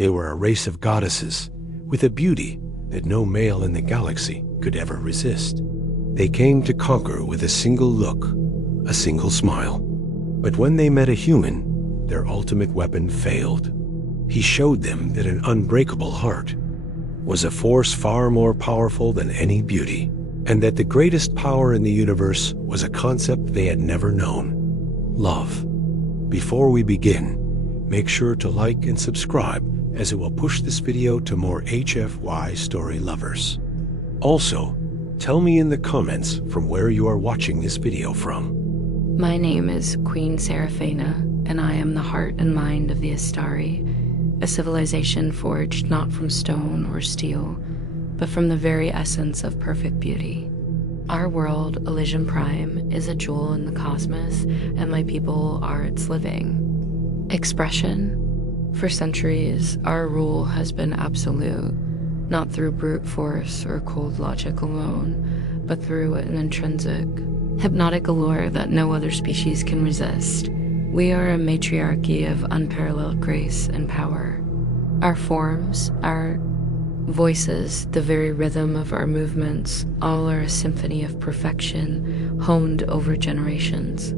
They were a race of goddesses with a beauty that no male in the galaxy could ever resist. They came to conquer with a single look, a single smile. But when they met a human, their ultimate weapon failed. He showed them that an unbreakable heart was a force far more powerful than any beauty, and that the greatest power in the universe was a concept they had never known: love. Before we begin, make sure to like and subscribe, as it will push this video to more HFY story lovers. Also, tell me in the comments from where you are watching this video from. My name is Queen Seraphina, and I am the heart and mind of the Astari, a civilization forged not from stone or steel, but from the very essence of perfect beauty. Our world, Elysium Prime, is a jewel in the cosmos, and my people are its living expression. For centuries, our rule has been absolute, not through brute force or cold logic alone, but through an intrinsic, hypnotic allure that no other species can resist. We are a matriarchy of unparalleled grace and power. Our forms, our voices, the very rhythm of our movements, all are a symphony of perfection, honed over generations.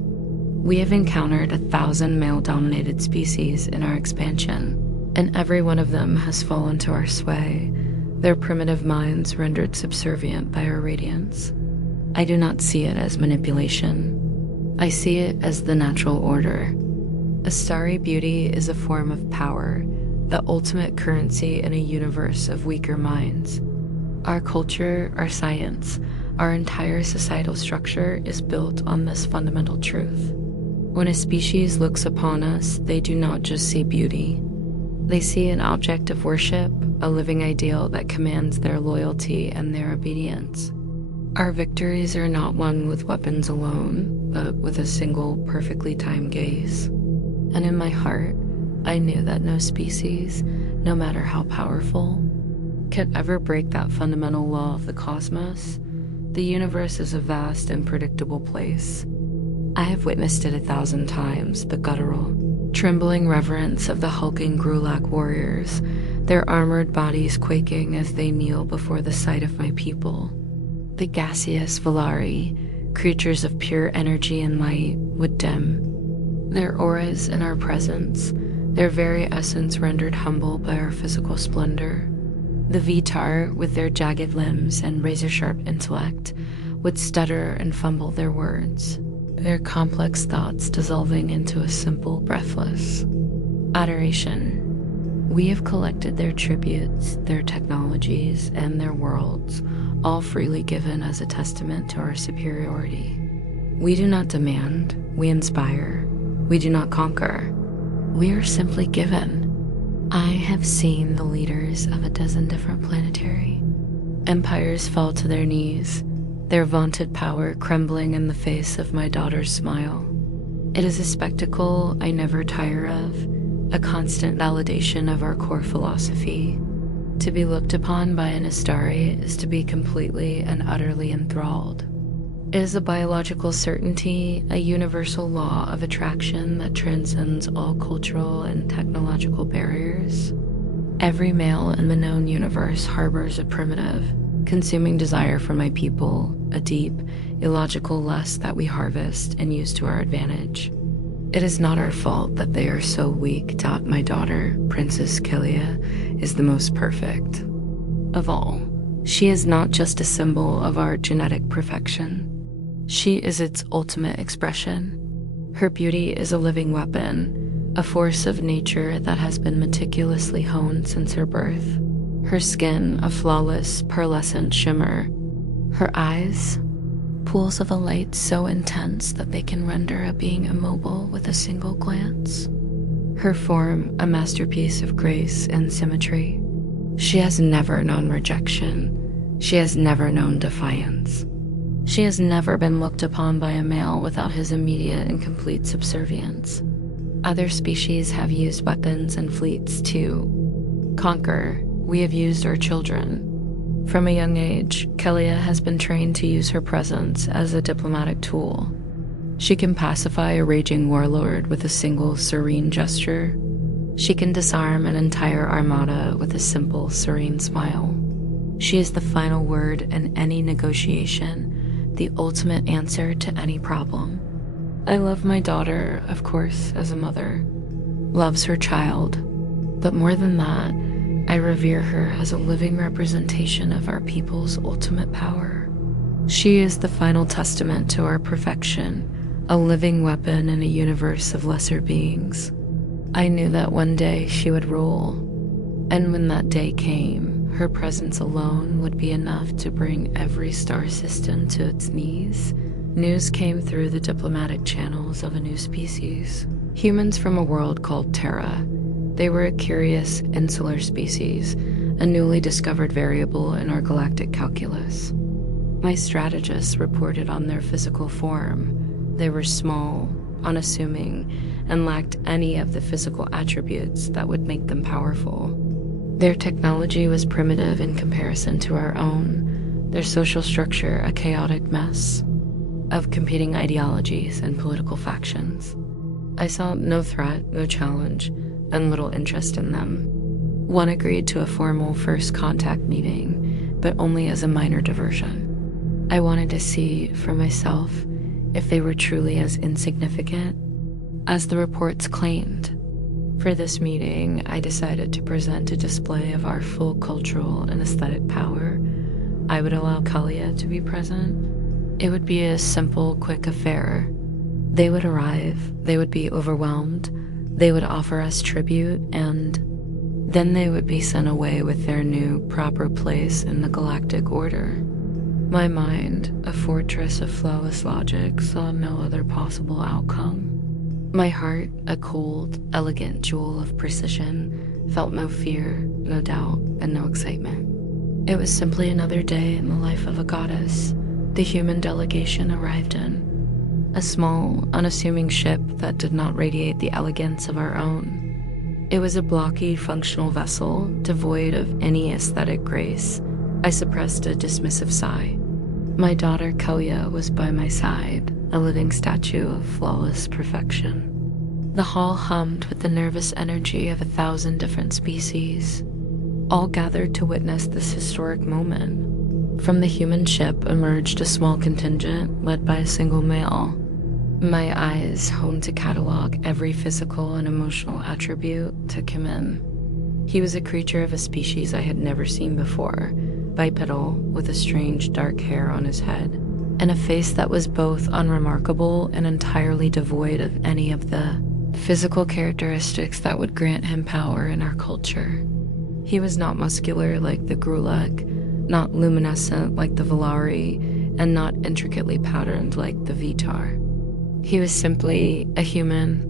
We have encountered 1,000 male-dominated species in our expansion, and every one of them has fallen to our sway, their primitive minds rendered subservient by our radiance. I do not see it as manipulation. I see it as the natural order. Astari beauty is a form of power, the ultimate currency in a universe of weaker minds. Our culture, our science, our entire societal structure is built on this fundamental truth. When a species looks upon us, they do not just see beauty. They see an object of worship, a living ideal that commands their loyalty and their obedience. Our victories are not won with weapons alone, but with a single, perfectly timed gaze. And in my heart, I knew that no species, no matter how powerful, could ever break that fundamental law of the cosmos. The universe is a vast and predictable place. I have witnessed it 1,000 times, the guttural, trembling reverence of the hulking Grulak warriors, their armored bodies quaking as they kneel before the sight of my people. The gaseous Valari, creatures of pure energy and light, would dim, their auras in our presence, their very essence rendered humble by our physical splendor. The Vitar, with their jagged limbs and razor-sharp intellect, would stutter and fumble their words, their complex thoughts dissolving into a simple, breathless adoration. We have collected their tributes, their technologies, and their worlds, all freely given as a testament to our superiority. We do not demand, we inspire. We do not conquer. We are simply given. I have seen the leaders of 12 different planetary empires fall to their knees, their vaunted power crumbling in the face of my daughter's smile. It is a spectacle I never tire of, a constant validation of our core philosophy. To be looked upon by an Astari is to be completely and utterly enthralled. It is a biological certainty, a universal law of attraction that transcends all cultural and technological barriers. Every male in the known universe harbors a primitive, consuming desire for my people, a deep, illogical lust that we harvest and use to our advantage. It is not our fault that they are so weak that my daughter, Princess Kelia, is the most perfect of all. She is not just a symbol of our genetic perfection. She is its ultimate expression. Her beauty is a living weapon, a force of nature that has been meticulously honed since her birth. Her skin, a flawless, pearlescent shimmer. Her eyes, pools of a light so intense that they can render a being immobile with a single glance. Her form, a masterpiece of grace and symmetry. She has never known rejection. She has never known defiance. She has never been looked upon by a male without his immediate and complete subservience. Other species have used weapons and fleets to conquer. We have used our children. From a young age, Kelia has been trained to use her presence as a diplomatic tool. She can pacify a raging warlord with a single serene gesture. She can disarm an entire armada with a simple, serene smile. She is the final word in any negotiation, the ultimate answer to any problem. I love my daughter, of course, as a mother, loves her child, but more than that, I revere her as a living representation of our people's ultimate power. She is the final testament to our perfection, a living weapon in a universe of lesser beings. I knew that one day she would rule, and when that day came, her presence alone would be enough to bring every star system to its knees. News came through the diplomatic channels of a new species, humans from a world called Terra. They were a curious, insular species, a newly discovered variable in our galactic calculus. My strategists reported on their physical form. They were small, unassuming, and lacked any of the physical attributes that would make them powerful. Their technology was primitive in comparison to our own, their social structure a chaotic mess of competing ideologies and political factions. I saw no threat, no challenge, and little interest in them. One agreed to a formal first contact meeting, but only as a minor diversion. I wanted to see for myself if they were truly as insignificant as the reports claimed. For this meeting, I decided to present a display of our full cultural and aesthetic power. I would allow Kalia to be present. It would be a simple, quick affair. They would arrive, they would be overwhelmed, they would offer us tribute, and then they would be sent away with their new, proper place in the galactic order. My mind, a fortress of flawless logic, saw no other possible outcome. My heart, a cold, elegant jewel of precision, felt no fear, no doubt, and no excitement. It was simply another day in the life of a goddess. The human delegation arrived in a small, unassuming ship that did not radiate the elegance of our own. It was a blocky, functional vessel, devoid of any aesthetic grace. I suppressed a dismissive sigh. My daughter Kalia was by my side, a living statue of flawless perfection. The hall hummed with the nervous energy of 1,000 different species, all gathered to witness this historic moment. From the human ship emerged a small contingent led by a single male. My eyes honed to catalog every physical and emotional attribute, took him in. He was a creature of a species I had never seen before, bipedal, with a strange dark hair on his head, and a face that was both unremarkable and entirely devoid of any of the physical characteristics that would grant him power in our culture. He was not muscular like the Grulak, not luminescent like the Valari, and not intricately patterned like the Vitar. He was simply a human.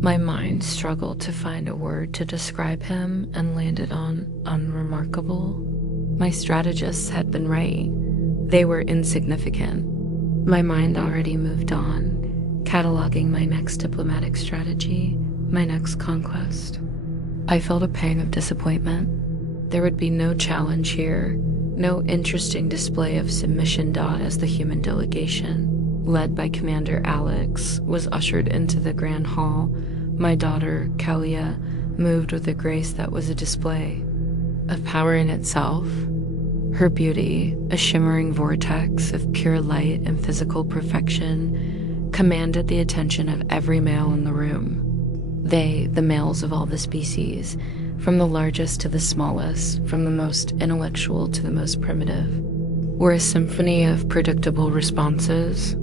My mind struggled to find a word to describe him and landed on unremarkable. My strategists had been right. They were insignificant. My mind already moved on, cataloging my next diplomatic strategy, my next conquest. I felt a pang of disappointment. There would be no challenge here, no interesting display of submission. As the human delegation, led by Commander Alex, was ushered into the grand hall, my daughter, Kalia, moved with a grace that was a display of power in itself. Her beauty, a shimmering vortex of pure light and physical perfection, commanded the attention of every male in the room. They, the males of all the species, from the largest to the smallest, from the most intellectual to the most primitive, were a symphony of predictable responses.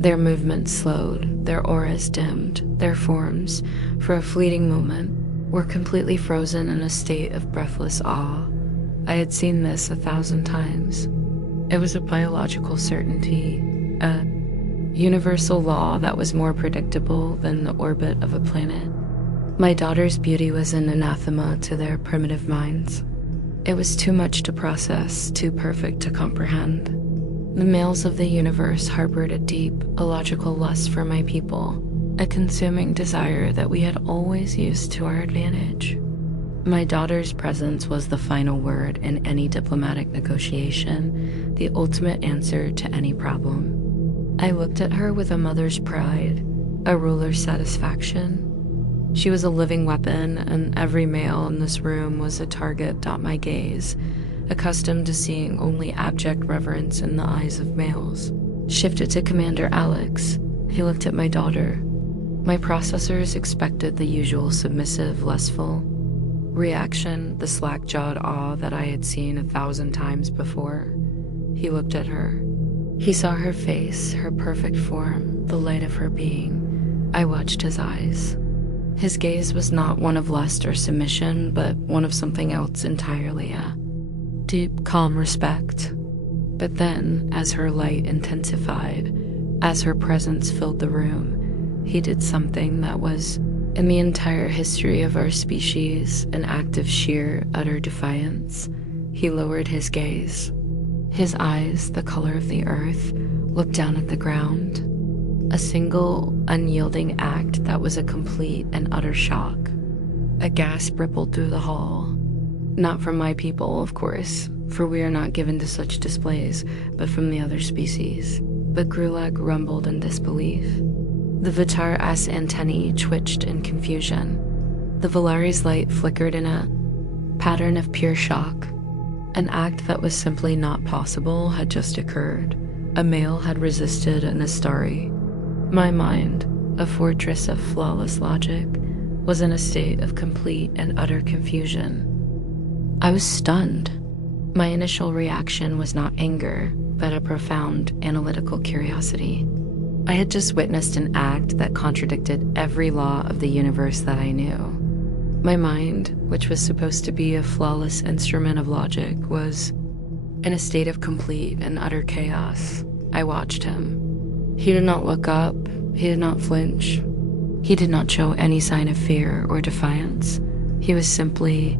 Their movements slowed, their auras dimmed, their forms, for a fleeting moment, were completely frozen in a state of breathless awe. I had seen this 1,000 times. It was a biological certainty, a universal law that was more predictable than the orbit of a planet. My daughter's beauty was an anathema to their primitive minds. It was too much to process, too perfect to comprehend. The males of the universe harbored a deep, illogical lust for my people, a consuming desire that we had always used to our advantage. My daughter's presence was the final word in any diplomatic negotiation, the ultimate answer to any problem. I looked at her with a mother's pride, a ruler's satisfaction. She was a living weapon, and every male in this room was a target. My gaze, accustomed to seeing only abject reverence in the eyes of males, shifted to Commander Alex. He looked at my daughter. My processors expected the usual submissive, lustful reaction, the slack-jawed awe that I had seen 1,000 times before. He looked at her. He saw her face, her perfect form, the light of her being. I watched his eyes. His gaze was not one of lust or submission, but one of something else entirely, a deep, calm respect. But then, as her light intensified, as her presence filled the room, he did something that was, in the entire history of our species, an act of sheer, utter defiance. He lowered his gaze. His eyes, the color of the earth, looked down at the ground. A single, unyielding act that was a complete and utter shock. A gasp rippled through the hall. Not from my people, of course, for we are not given to such displays, but from the other species. But Grulag rumbled in disbelief. The Vitar-S antennae twitched in confusion. The Valari's light flickered in a pattern of pure shock. An act that was simply not possible had just occurred. A male had resisted an Astari. My mind, a fortress of flawless logic, was in a state of complete and utter confusion. I was stunned. My initial reaction was not anger, but a profound analytical curiosity. I had just witnessed an act that contradicted every law of the universe that I knew. My mind, which was supposed to be a flawless instrument of logic, was in a state of complete and utter chaos. I watched him. He did not look up. He did not flinch. He did not show any sign of fear or defiance. He was simply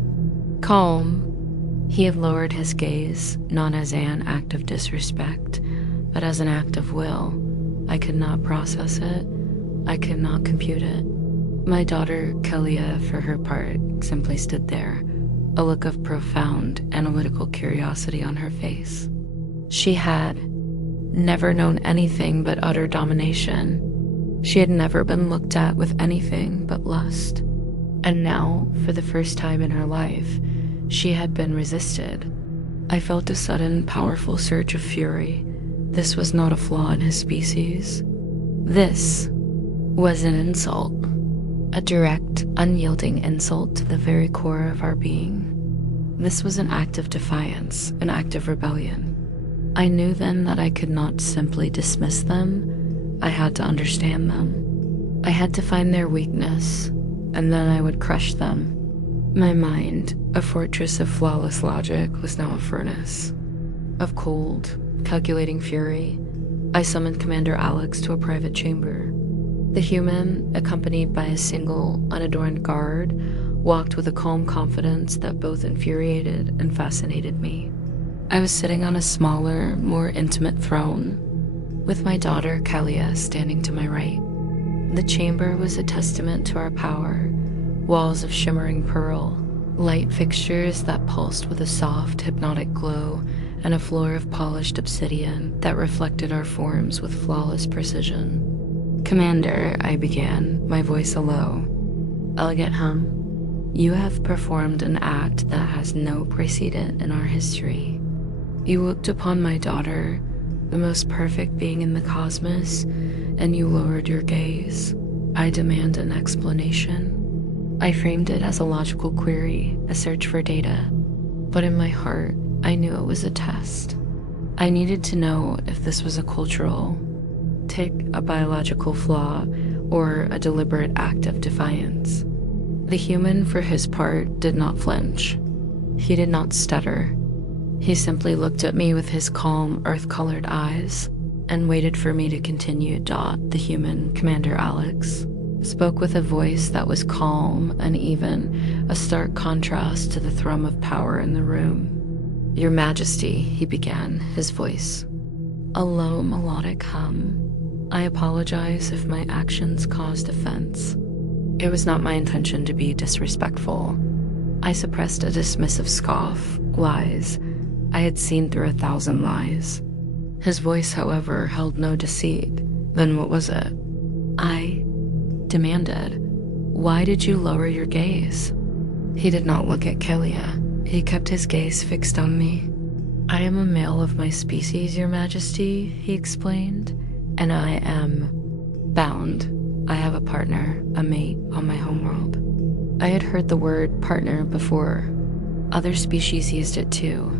calm. He had lowered his gaze, not as an act of disrespect, but as an act of will. I could not process it. I could not compute it. My daughter, Kelia, for her part, simply stood there, a look of profound analytical curiosity on her face. She had never known anything but utter domination. She had never been looked at with anything but lust. And now, for the first time in her life, she had been resisted. I felt a sudden, powerful surge of fury. This was not a flaw in his species. This was an insult. A direct, unyielding insult to the very core of our being. This was an act of defiance, an act of rebellion. I knew then that I could not simply dismiss them. I had to understand them. I had to find their weakness, and then I would crush them. My mind, a fortress of flawless logic, was now a furnace of cold, calculating fury. I summoned Commander Alex to a private chamber. The human, accompanied by a single, unadorned guard, walked with a calm confidence that both infuriated and fascinated me. I was sitting on a smaller, more intimate throne, with my daughter, Kelia, standing to my right. The chamber was a testament to our power. Walls of shimmering pearl, light fixtures that pulsed with a soft, hypnotic glow, and a floor of polished obsidian that reflected our forms with flawless precision. "Commander," I began, my voice a low, elegant hum, "you have performed an act that has no precedent in our history. You looked upon my daughter, the most perfect being in the cosmos, and you lowered your gaze. I demand an explanation." I framed it as a logical query, a search for data, but in my heart, I knew it was a test. I needed to know if this was a cultural tick, a biological flaw, or a deliberate act of defiance. The human, for his part, did not flinch. He did not stutter. He simply looked at me with his calm, earth-colored eyes and waited for me to continue. The human, Commander Alex, spoke with a voice that was calm and even, a stark contrast to the thrum of power in the room. "Your Majesty," he began, his voice a low melodic hum. "I apologize if my actions caused offense. It was not my intention to be disrespectful." I suppressed a dismissive scoff. Lies. I had seen through 1,000 lies. His voice, however, held no deceit. Then what was it? I demanded, Why did you lower your gaze? He did not look at Kelia. He kept his gaze fixed on me. I am a male of my species, Your Majesty, he explained, and I am bound. I have a partner, a mate on my homeworld. I had heard the word partner before. Other species used it too.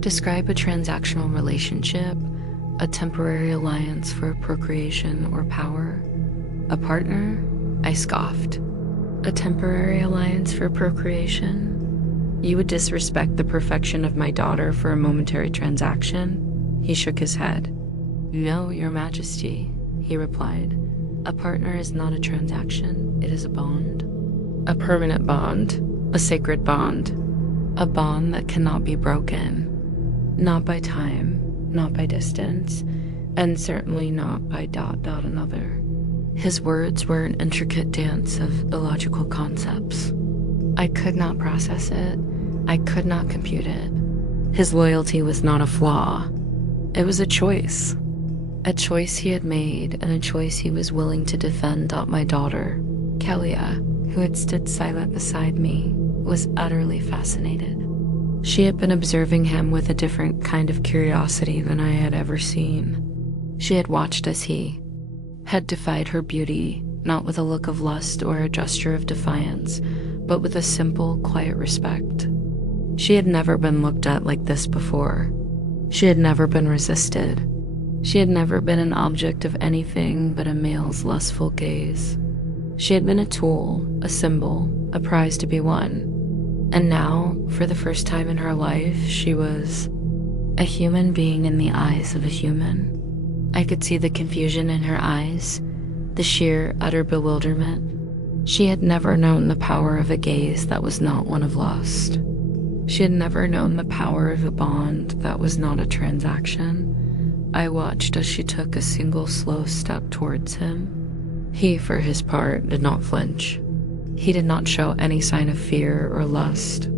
Describe a transactional relationship, a temporary alliance for procreation or power. A partner? I scoffed. A temporary alliance for procreation? You would disrespect the perfection of my daughter for a momentary transaction? He shook his head. No, Your Majesty, he replied. A partner is not a transaction, it is a bond. A permanent bond, a sacred bond. A bond that cannot be broken. Not by time, not by distance, and certainly not by ... another. His words were an intricate dance of illogical concepts. I could not process it. I could not compute it. His loyalty was not a flaw. It was a choice. A choice he had made, and a choice he was willing to defend. My daughter, Kelia, who had stood silent beside me, was utterly fascinated. She had been observing him with a different kind of curiosity than I had ever seen. She had watched as he had defied her beauty, not with a look of lust or a gesture of defiance, but with a simple, quiet respect. She had never been looked at like this before. She had never been resisted. She had never been an object of anything but a male's lustful gaze. She had been a tool, a symbol, a prize to be won. And now, for the first time in her life, she was a human being in the eyes of a human. I could see the confusion in her eyes, the sheer, utter bewilderment. She had never known the power of a gaze that was not one of lust. She had never known the power of a bond that was not a transaction. I watched as she took a single slow step towards him. He, for his part, did not flinch. He did not show any sign of fear or lust.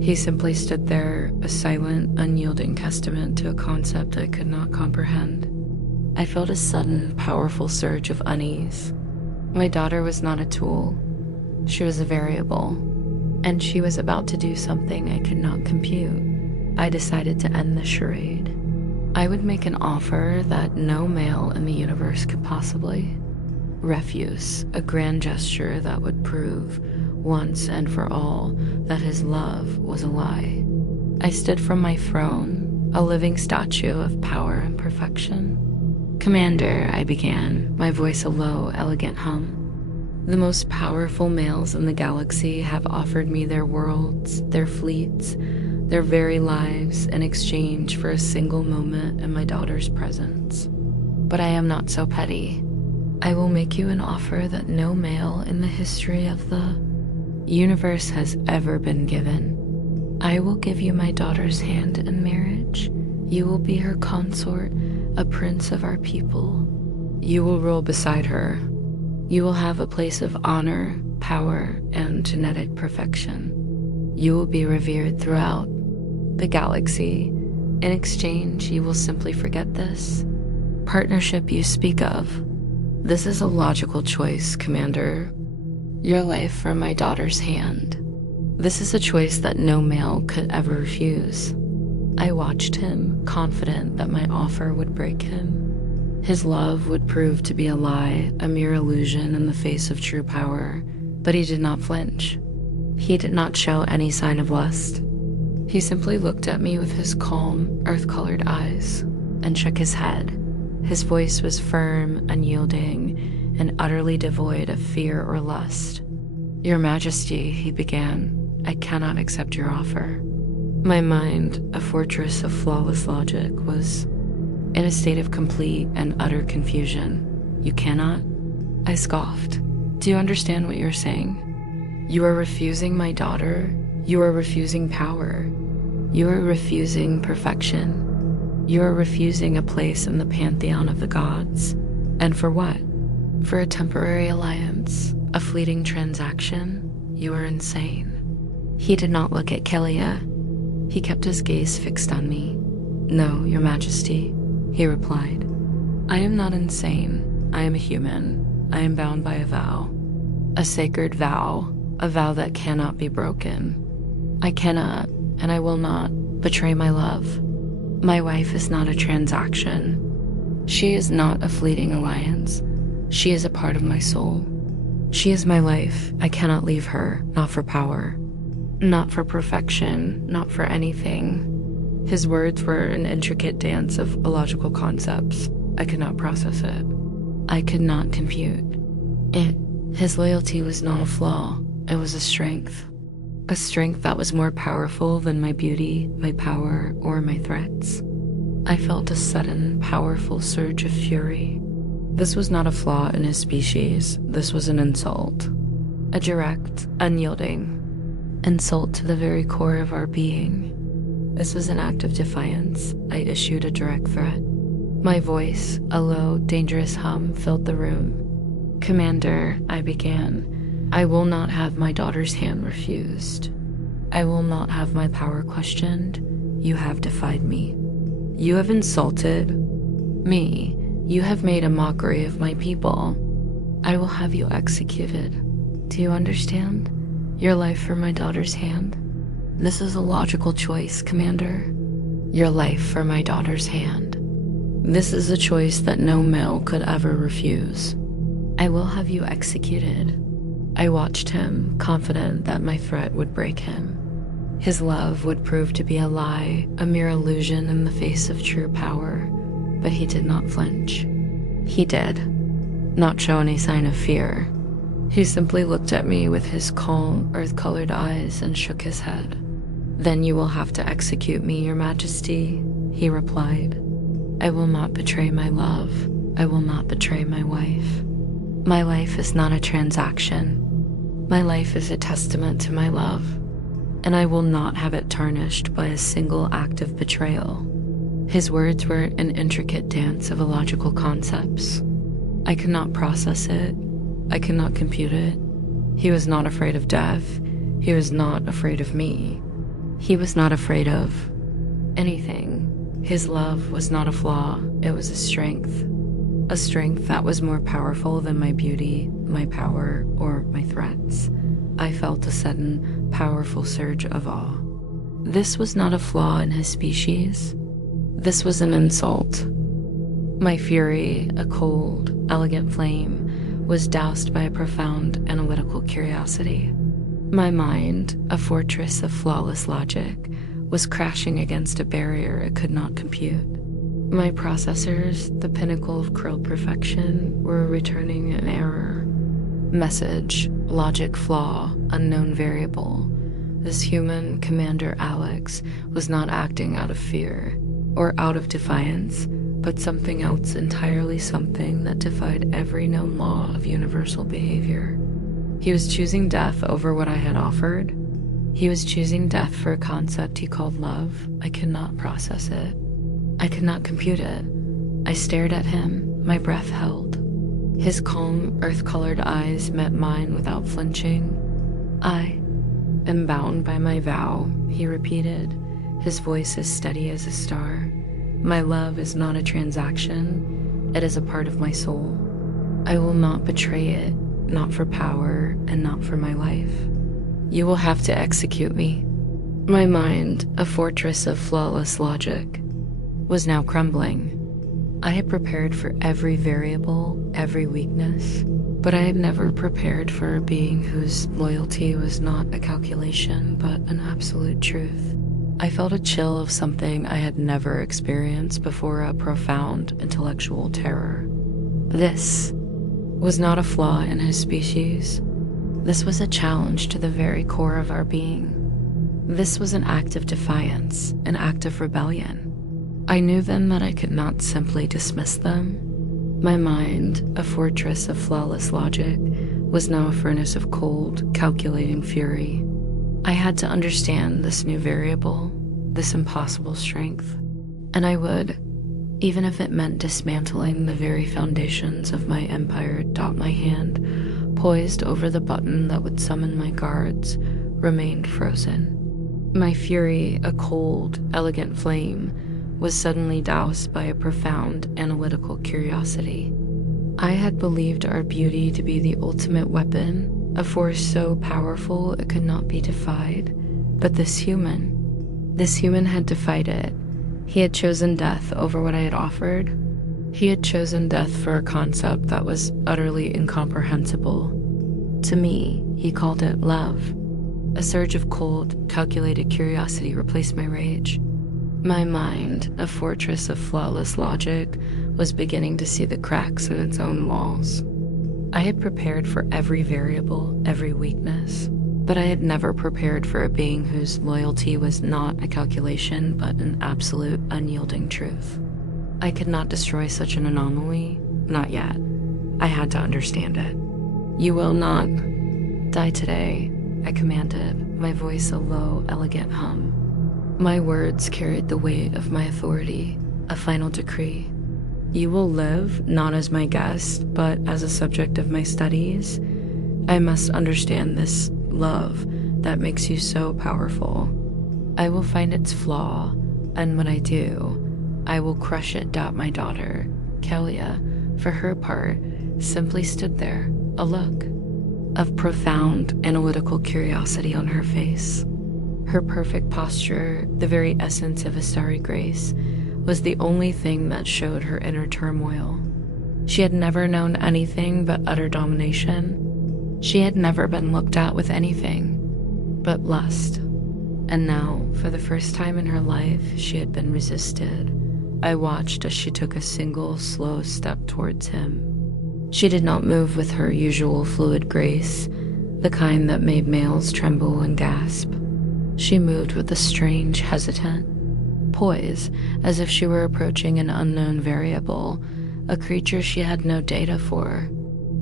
He simply stood there, a silent, unyielding testament to a concept I could not comprehend. I felt a sudden, powerful surge of unease. My daughter was not a tool. She was a variable, and she was about to do something I could not compute. I decided to end the charade. I would make an offer that no male in the universe could possibly. Refuse, a grand gesture that would prove, once and for all, that his love was a lie. I stood from my throne, a living statue of power and perfection. Commander, I began, my voice a low, elegant hum. The most powerful males in the galaxy have offered me their worlds, their fleets, their very lives in exchange for a single moment in my daughter's presence. But I am not so petty. I will make you an offer that no male in the history of the universe has ever been given. I will give you my daughter's hand in marriage. You will be her consort, a prince of our people. You will rule beside her. You will have a place of honor, power, and genetic perfection. You will be revered throughout the galaxy. In exchange, you will simply forget this partnership you speak of. This is a logical choice, Commander. Your life from my daughter's hand. This is a choice that no male could ever refuse. I watched him, confident that my offer would break him. His love would prove to be a lie, a mere illusion in the face of true power, but he did not flinch. He did not show any sign of lust. He simply looked at me with his calm, earth-colored eyes and shook his head. His voice was firm, unyielding, and utterly devoid of fear or lust. Your Majesty, he began, I cannot accept your offer. My mind, a fortress of flawless logic, was in a state of complete and utter confusion. You cannot? I scoffed. Do you understand what you're saying? You are refusing my daughter. You are refusing power. You are refusing perfection. You are refusing a place in the pantheon of the gods. And for what? For a temporary alliance, a fleeting transaction? You are insane. He did not look at Kelia. He kept his gaze fixed on me. No, Your Majesty, he replied. I am not insane. I am a human. I am bound by a vow. a sacred vow, a vow that cannot be broken. I cannot, and I will not, betray my love. My wife is not a transaction. She is not a fleeting alliance. She is a part of my soul. She is my life. I cannot leave her, not for power, not for perfection, not for anything. His words were an intricate dance of illogical concepts. I could not process it. I could not compute it. His loyalty was not a flaw. It was a strength that was more powerful than my beauty, my power, or my threats. I felt a sudden, powerful surge of fury. This was not a flaw in his species. This was an insult. A direct, unyielding insult to the very core of our being. This was an act of defiance. I issued a direct threat. My voice, a low, dangerous hum, filled the room. "Commander," I began, "I will not have my daughter's hand refused. I will not have my power questioned. You have defied me. You have insulted me. You have made a mockery of my people. I will have you executed. Do you understand? Your life for my daughter's hand. This is a logical choice, Commander. Your life for my daughter's hand. This is a choice that no male could ever refuse. I will have you executed." I watched him, confident that my threat would break him. His love would prove to be a lie, a mere illusion in the face of true power, but he did not flinch. He did not show any sign of fear. He simply looked at me with his calm, earth-colored eyes and shook his head. "Then you will have to execute me, Your Majesty," he replied. "I will not betray my love. I will not betray my wife. My life is not a transaction. My life is a testament to my love, and I will not have it tarnished by a single act of betrayal." His words were an intricate dance of illogical concepts. I could not process it. I could not compute it. He was not afraid of death. He was not afraid of me. He was not afraid of anything. His love was not a flaw. It was a strength that was more powerful than my beauty, my power, or my threats. I felt a sudden, powerful surge of awe. This was not a flaw in his species. This was an insult. My fury, a cold, elegant flame, was doused by a profound analytical curiosity. My mind, a fortress of flawless logic, was crashing against a barrier it could not compute. My processors, the pinnacle of curled perfection, were returning an error. Message, logic flaw, unknown variable. This human, Commander Alex, was not acting out of fear or out of defiance, but something else entirely, something that defied every known law of universal behavior. He was choosing death over what I had offered. He was choosing death for a concept he called love. I could not process it. I could not compute it. I stared at him, my breath held. His calm, earth-colored eyes met mine without flinching. "I am bound by my vow," he repeated, his voice as steady as a star. "My love is not a transaction. It is a part of my soul. I will not betray it, not for power and not for my life. You will have to execute me." My mind, a fortress of flawless logic, was now crumbling. I had prepared for every variable, every weakness, but I had never prepared for a being whose loyalty was not a calculation, but an absolute truth. I felt a chill of something I had never experienced before, a profound intellectual terror. This was not a flaw in his species. This was a challenge to the very core of our being. This was an act of defiance, an act of rebellion. I knew then that I could not simply dismiss them. My mind, a fortress of flawless logic, was now a furnace of cold, calculating fury. I had to understand this new variable, this impossible strength, and I would, even if it meant dismantling the very foundations of my empire. My hand, poised over the button that would summon my guards, remained frozen. My fury, a cold, elegant flame, was suddenly doused by a profound analytical curiosity. I had believed our beauty to be the ultimate weapon, a force so powerful it could not be defied. But this human had defied it. He had chosen death over what I had offered. He had chosen death for a concept that was utterly incomprehensible. To me, he called it love. A surge of cold, calculated curiosity replaced my rage. My mind, a fortress of flawless logic, was beginning to see the cracks in its own walls. I had prepared for every variable, every weakness, but I had never prepared for a being whose loyalty was not a calculation, but an absolute, unyielding truth. I could not destroy such an anomaly, not yet. I had to understand it. "You will not die today," I commanded, my voice a low, elegant hum. My words carried the weight of my authority, a final decree. "You will live, not as my guest, but as a subject of my studies. I must understand this love that makes you so powerful. I will find its flaw, and when I do, I will crush it." My daughter, Kelia, for her part, simply stood there, a look of profound analytical curiosity on her face. Her perfect posture, the very essence of a starry grace, was the only thing that showed her inner turmoil. She had never known anything but utter domination. She had never been looked at with anything but lust. And now, for the first time in her life, she had been resisted. I watched as she took a single, slow step towards him. She did not move with her usual fluid grace, the kind that made males tremble and gasp. She moved with a strange, hesitant poise, as if she were approaching an unknown variable, a creature she had no data for.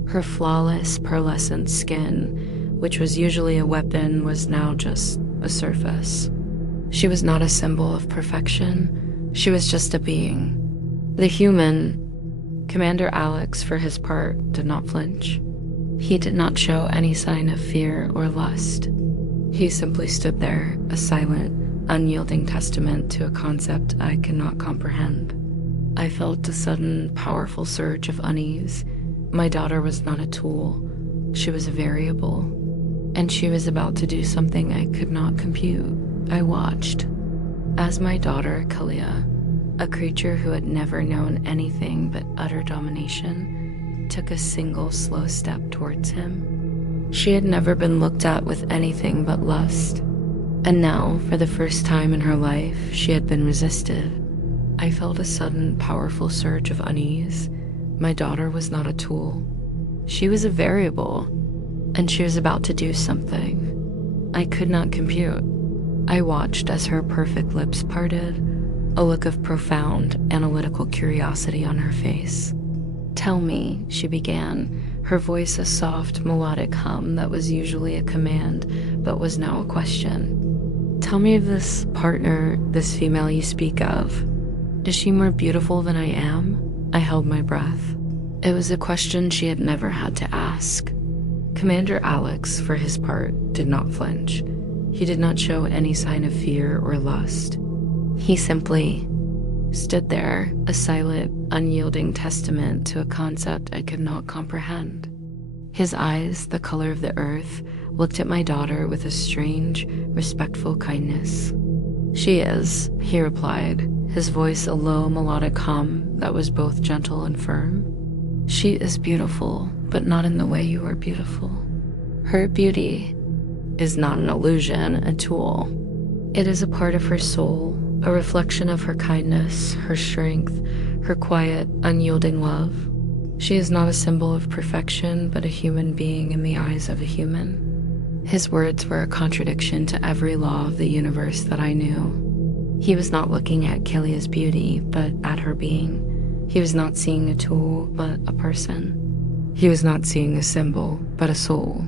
Her flawless, pearlescent skin, which was usually a weapon, was now just a surface. She was not a symbol of perfection. She was just a being. The human, Commander Alex, for his part, did not flinch. He did not show any sign of fear or lust. He simply stood there, a silent, unyielding testament to a concept I could not comprehend. I felt a sudden, powerful surge of unease. My daughter was not a tool. She was a variable, and she was about to do something I could not compute. I watched as my daughter, Kalia, a creature who had never known anything but utter domination, took a single slow step towards him. She had never been looked at with anything but lust, and now, for the first time in her life, she had been resisted. I felt a sudden, powerful surge of unease. My daughter was not a tool. She was a variable, and she was about to do something I could not compute. I watched as her perfect lips parted, a look of profound, analytical curiosity on her face. "Tell me," she began, her voice a soft, melodic hum that was usually a command, but was now a question. "Tell me of this partner, this female you speak of. Is she more beautiful than I am?" I held my breath. It was a question she had never had to ask. Commander Alex, for his part, did not flinch. He did not show any sign of fear or lust. He simply stood there, a silent, unyielding testament to a concept I could not comprehend. His eyes, the color of the earth, looked at my daughter with a strange, respectful kindness. "She is," he replied, his voice a low, melodic hum that was both gentle and firm. "She is beautiful, but not in the way you are beautiful. Her beauty is not an illusion, a tool. It is a part of her soul, a reflection of her kindness, her strength, her quiet, unyielding love. She is not a symbol of perfection, but a human being in the eyes of a human." His words were a contradiction to every law of the universe that I knew. He was not looking at Kilia's beauty, but at her being. He was not seeing a tool, but a person. He was not seeing a symbol, but a soul.